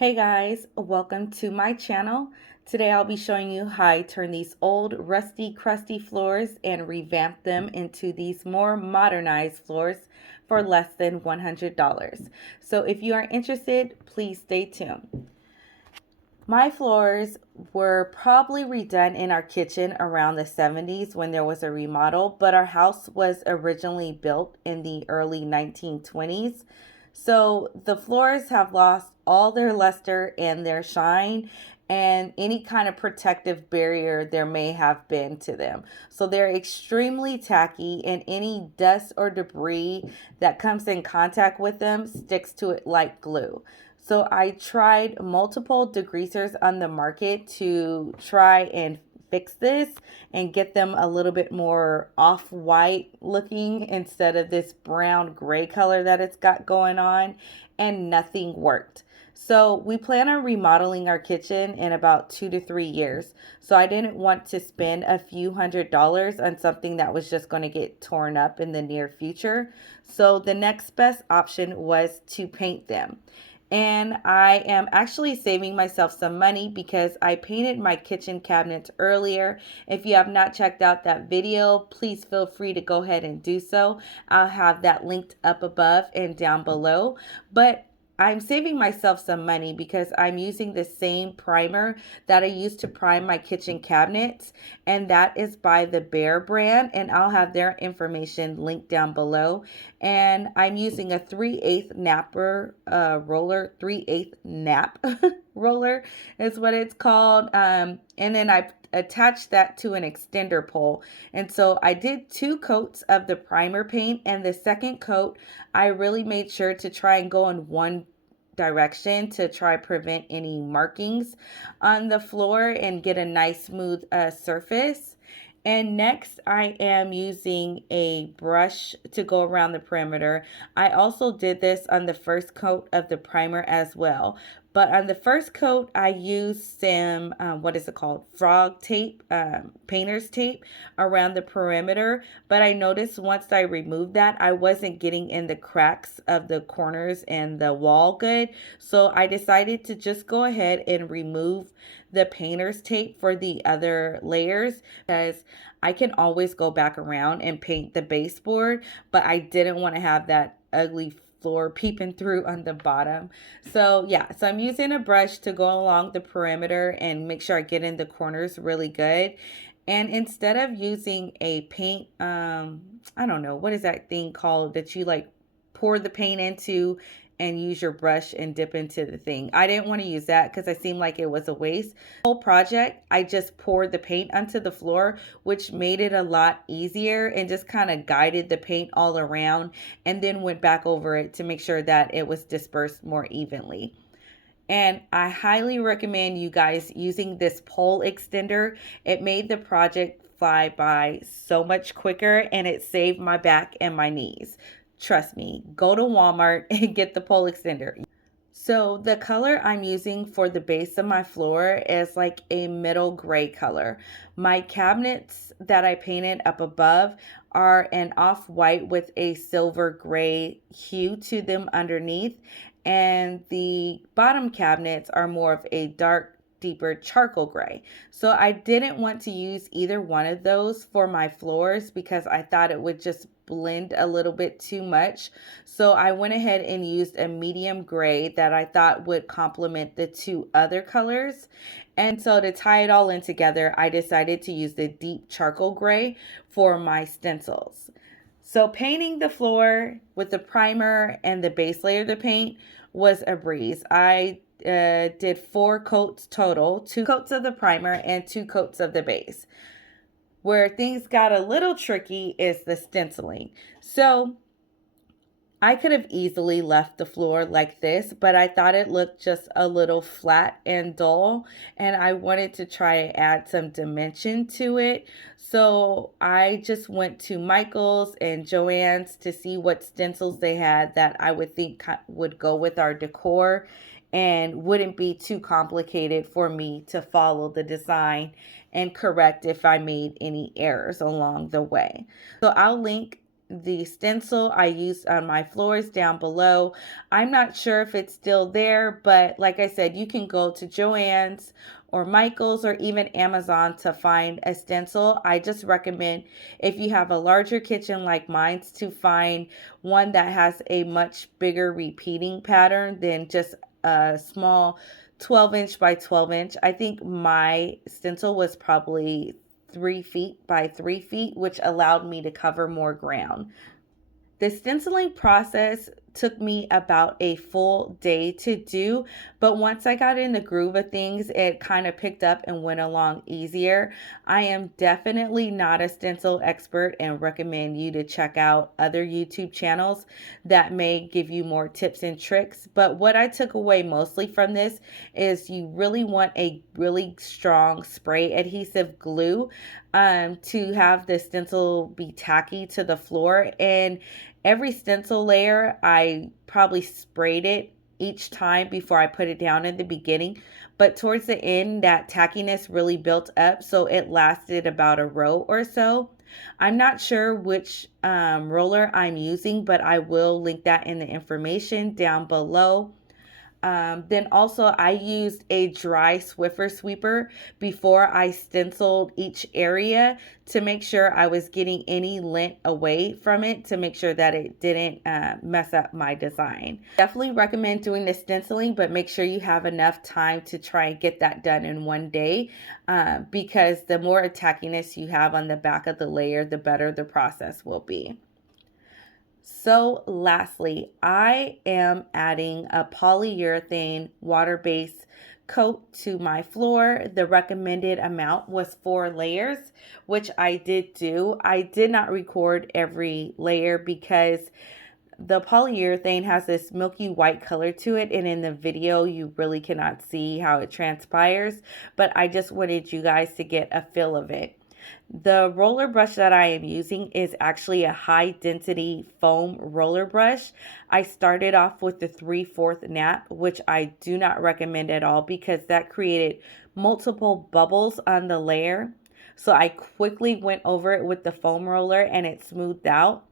Hey guys, welcome to my channel. Today I'll be showing you how I turn these old rusty crusty floors and revamp them into these more modernized floors for less than $100. So if you are interested, please stay tuned. My floors were probably redone in our kitchen around the 70s when there was a remodel, but our house was originally built in the early 1920s. So the floors have lost all their luster and their shine and any kind of protective barrier there may have been to them. So they're extremely tacky, and any dust or debris that comes in contact with them sticks to it like glue. So I tried multiple degreasers on the market to try and fix this and get them a little bit more off-white looking instead of this brown gray color that it's got going on, and nothing worked. So we plan on remodeling our kitchen in about 2 to 3 years. So I didn't want to spend a few $100s on something that was just going to get torn up in the near future. So the next best option was to paint them. And I am actually saving myself some money because I painted my kitchen cabinets earlier. If you have not checked out that video, please feel free to go ahead and do so. I'll have that linked up above and down below. But I'm saving myself some money because I'm using the same primer that I used to prime my kitchen cabinets, and that is by the Bear brand, and I'll have their information linked down below. And I'm using a 3/8 napper roller, 3/8 nap roller is what it's called. And then I attached that to an extender pole. And so I did 2 coats of the primer paint, and the second coat, I really made sure to try and go in one direction to try prevent any markings on the floor and get a nice smooth surface. And next, I am using a brush to go around the perimeter. I also did this on the first coat of the primer as well. But on the first coat, I used some, what is it called? Frog tape, painter's tape around the perimeter. But I noticed once I removed that, I wasn't getting in the cracks of the corners and the wall good. So I decided to just go ahead and remove the painter's tape for the other layers, because I can always go back around and paint the baseboard, but I didn't want to have that ugly floor peeping through on the bottom. So yeah, so I'm using a brush to go along the perimeter and make sure I get in the corners really good. And instead of using a paint, I don't know, what is that thing called that you like pour the paint into and use your brush and dip into the thing? I didn't want to use that because I seemed like it was a waste. The whole project, I just poured the paint onto the floor, which made it a lot easier, and just kind of guided the paint all around and then went back over it to make sure that it was dispersed more evenly. And I highly recommend you guys using this pole extender. It made the project fly by so much quicker, and it saved my back and my knees. Trust me, go to Walmart and get the pole extender. So the color I'm using for the base of my floor is like a middle gray color. My cabinets that I painted up above are an off-white with a silver gray hue to them underneath. And the bottom cabinets are more of a dark, deeper charcoal gray. So I didn't want to use either one of those for my floors because I thought it would just blend a little bit too much. So I went ahead and used a medium gray that I thought would complement the 2 other colors. And so to tie it all in together, I decided to use the deep charcoal gray for my stencils. So painting the floor with the primer and the base layer of the paint was a breeze. I did 4 coats total, 2 coats of the primer and 2 coats of the base. Where things got a little tricky is the stenciling. So I could have easily left the floor like this, but I thought it looked just a little flat and dull, and I wanted to try to add some dimension to it. So I just went to Michael's and Joann's to see what stencils they had that I would think would go with our decor and wouldn't be too complicated for me to follow the design and correct if I made any errors along the way. So I'll link the stencil I used on my floors down below. I'm not sure if it's still there, but like I said, you can go to Joann's or Michael's or even Amazon to find a stencil. I just recommend, if you have a larger kitchen like mine's, to find one that has a much bigger repeating pattern than just a small 12-inch by 12-inch. I think my stencil was probably 3 feet by 3 feet, which allowed me to cover more ground. The stenciling process took me about a full day to do, but once I got in the groove of things, it kind of picked up and went along easier. I am definitely not a stencil expert and recommend you to check out other YouTube channels that may give you more tips and tricks. But what I took away mostly from this is you really want a really strong spray adhesive glue to have the stencil be tacky to the floor. And every stencil layer, I probably sprayed it each time before I put it down in the beginning. But towards the end, that tackiness really built up, so it lasted about a row or so. I'm not sure which roller I'm using, but I will link that in the information down below. Then also I used a dry Swiffer sweeper before I stenciled each area to make sure I was getting any lint away from it, to make sure that it didn't mess up my design. Definitely recommend doing the stenciling, but make sure you have enough time to try and get that done in one day, because the more tackiness you have on the back of the layer, the better the process will be. So lastly, I am adding a polyurethane water-based coat to my floor. The recommended amount was 4 layers, which I did do. I did not record every layer because the polyurethane has this milky white color to it, and in the video you really cannot see how it transpires, but I just wanted you guys to get a feel of it. The roller brush that I am using is actually a high density foam roller brush. I started off with the 3/4 nap, which I do not recommend at all because that created multiple bubbles on the layer. So I quickly went over it with the foam roller and it smoothed out.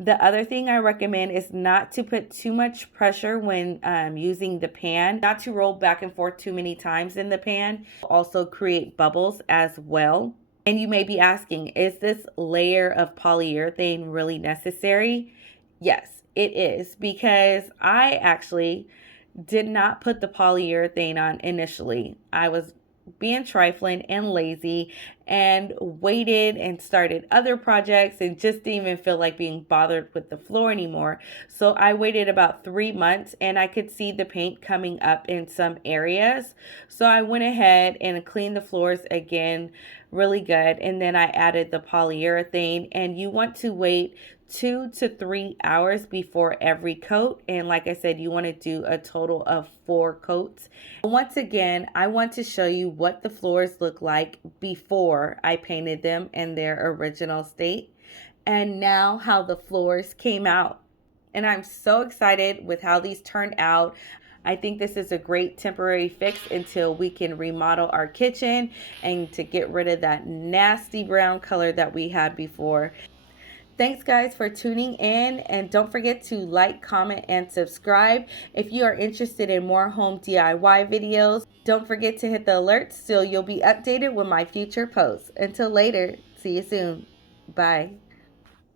The other thing I recommend is not to put too much pressure when using the pan, not to roll back and forth too many times in the pan. Also create bubbles as well. And you may be asking, is this layer of polyurethane really necessary? Yes, it is, because I actually did not put the polyurethane on initially. I was being trifling and lazy and waited and started other projects and just didn't even feel like being bothered with the floor anymore. So I waited about 3 months and I could see the paint coming up in some areas. So I went ahead and cleaned the floors again really good, and then I added the polyurethane. And you want to wait 2 to 3 hours before every coat, and like I said, you want to do a total of 4 coats. Once again, I want to show you what the floors look like before I painted them in their original state, and now how the floors came out. And I'm so excited with how these turned out. I think this is a great temporary fix until we can remodel our kitchen and to get rid of that nasty brown color that we had before. Thanks guys for tuning in, and don't forget to like, comment, and subscribe. If you are interested in more home DIY videos, don't forget to hit the alerts so you'll be updated with my future posts. Until later, see you soon. Bye.